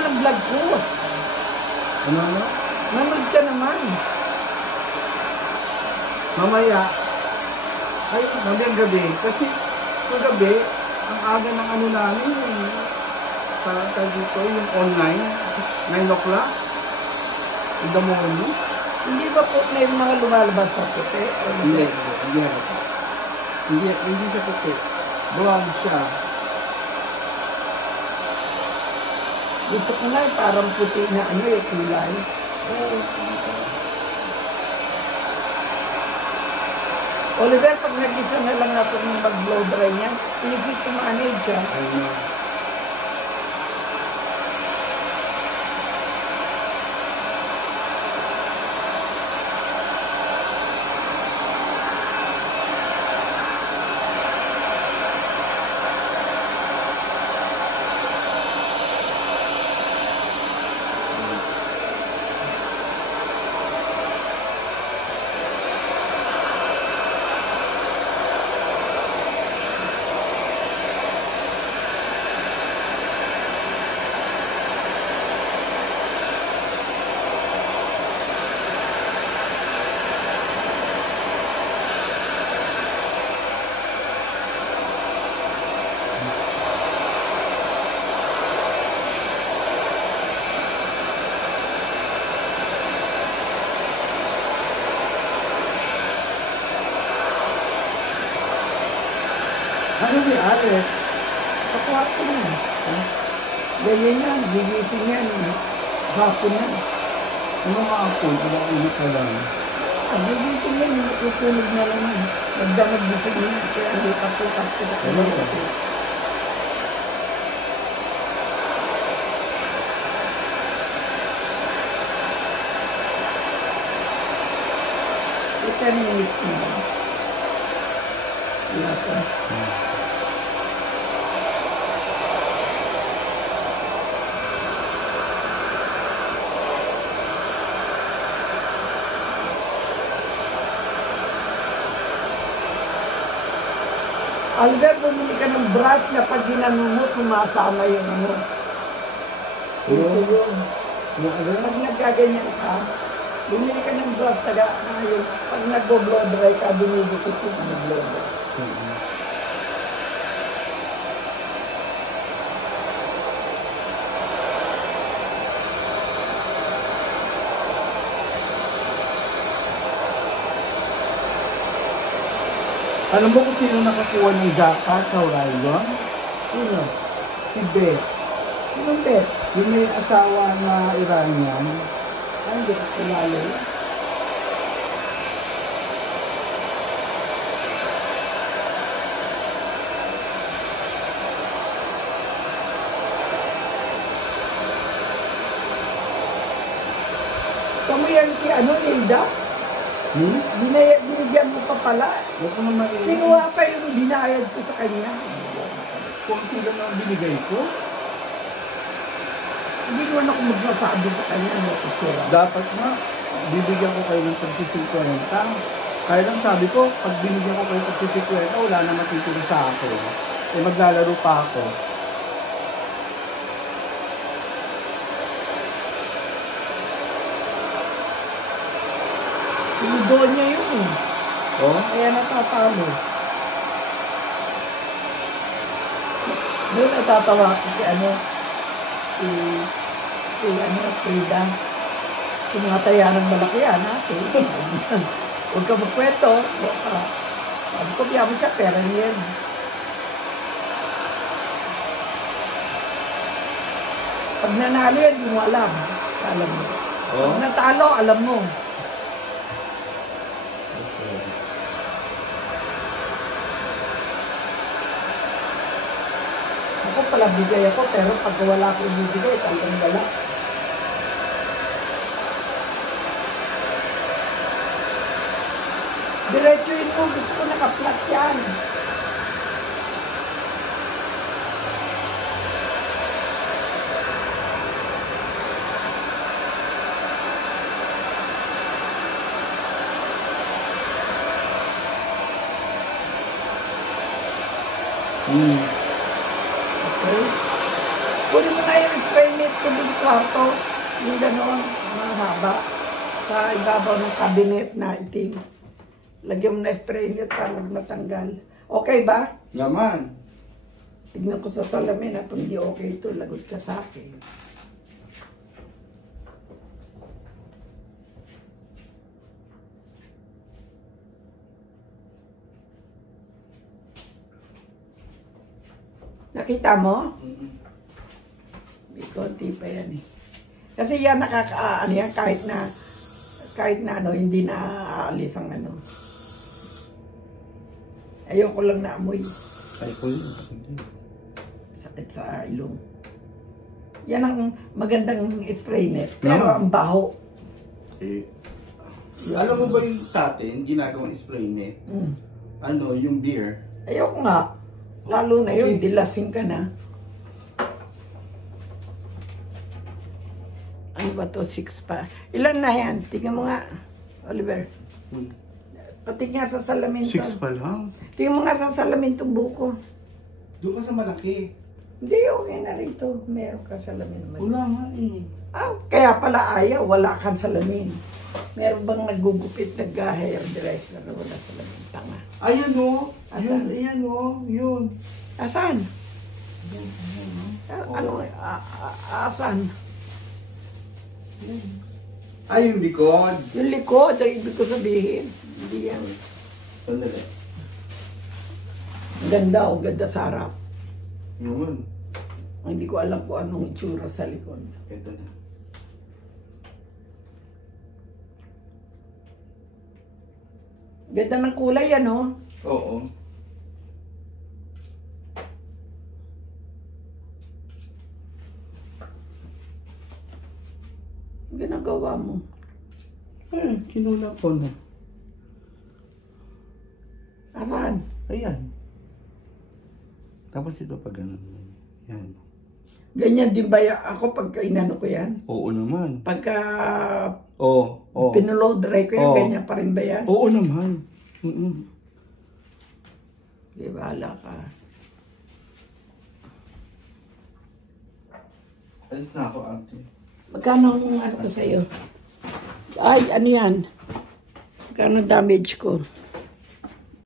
naman ang vlog ko. Ano? Nanood ka naman. Mamaya. Ay, mamayang gabi. Kasi, kagabi, ang aga ng ano namin, sa dito, yung online, 9 o'clock. In the morning. Hindi ba po may mga lumalabas sa puti? Hindi siya puti. Brown siya. Gusto ko nga parang puti na ano kulay. Oliver, pag nag-isa na lang ako ng mag-blow dry niya, easy to manage siya. Ano si Alex? Kakuha ko na. Ganyan yan, gigising yan. Hapon na. Ano nga ako? Alaunit ka lang. Gigising yan, tutulog na lang. Nagdamag gising yan. Kaya hindi ako tapos na ako. Ito 10 minutes na. Wala pa. Albert, bumili ka ng brush na pag ginano mo, sumasama yung ano. Yun. Pag nagkaganyan ka, bumili ka ng brush taga ngayon. Pag nagbo-blow dry ka, binibukit yung blow dry. Alam mo kung sino nakakuha ng jacket sa Horizon? Sino? Si Beth. Sinong bet? Yung may asawa na Iranian. Ay, hindi ko kilala yun. Kamu yan si ano, Hilda? Binigyan mo pa pala. Huwag ko naman Kinuha pa yung binayad ko sa kanya. kung sino na binigay ko. Hindi naman ako magsasabi sa kanya. Dapat nga, bibigyan ko kayo ng 50-50. Kaya lang sabi ko, pag binigyan ko kayo ng 50-50, wala na matitiro sa akin. Eh maglalaro pa ako. Doon niya yun. Oh? Kaya natatalo. Doon natatawa ko si ano, Frida. Yung mga tayanang malaki yan, natin. Huwag ka magkwento. Sabi ko, biya mo siya, pera niya. Pag nanalo yan, hindi mo alam. Alam mo. Pag natalo, alam mo. Ako pala bigay ako, pero pag wala ko ibibigay, talagang wala. Diretsuin mo, gusto ko naka-flat yan. Okay. Kunin mo na yung spray net ko din kwarto, yung gano'n, mahaba, sa ibabaw ng cabinet na itim. Lagyan mo na spray net para matanggal. Okay ba? Naman. Tignan ko sa salamin at kung hindi okay ito, lagot ka sa akin. Nakita mo? May konti pa yan eh. Kasi yan ano yan, kahit na ano, hindi na aalis ang ano. Ayoko lang na amoy. Ay ko yun. Sakit sa ilong. Yan ang magandang spray net. Pero ang baho. Eh, alam mo ba yung sa atin, ginagawang spray net? Ano, yung beer? Ayoko nga. Lalo na yun, dilasing ka na. Ano ba to? 6 pa. Ilan na yan? Tingnan mo nga, Oliver. Pati nga sa salamin to. 6 pa lang? Tingnan mo nga sa salamin to buko. Doon ka sa malaki. Hindi, okay na rito. Meron ka salamin naman. Wala nga eh. Ah, kaya pala ayaw, wala kang salamin. Meron bang nagugupit, nag-hairdresser na wala salamin? Tanga. Ayan o. Asan? Ayan o. Yun. Asan? Ano? Asan? Ay, yung likod. Yung likod, ay ibig ko sabihin. Hindi yan. Sandali. Ganda o ganda sa harap. Yun. Hindi ko alam kung anong itsura sa likod. Ito na. Ganda ng kulay yan, oh. Oo. Ginagawa mo. Kinulap ko na. Aman. Ayan. Tapos ito pag ganun. Yan. Ganyan din ba ako pagka inano ko yan? Oo naman. Pagka Oo. pinuload dry ko yan, Oo. ganyan pa rin ba yan? Oo naman. Di bahala ka. Alis na ako, ate. Magkano ang ano ko sa'yo? Ay, ano yan? Magkano damage ko?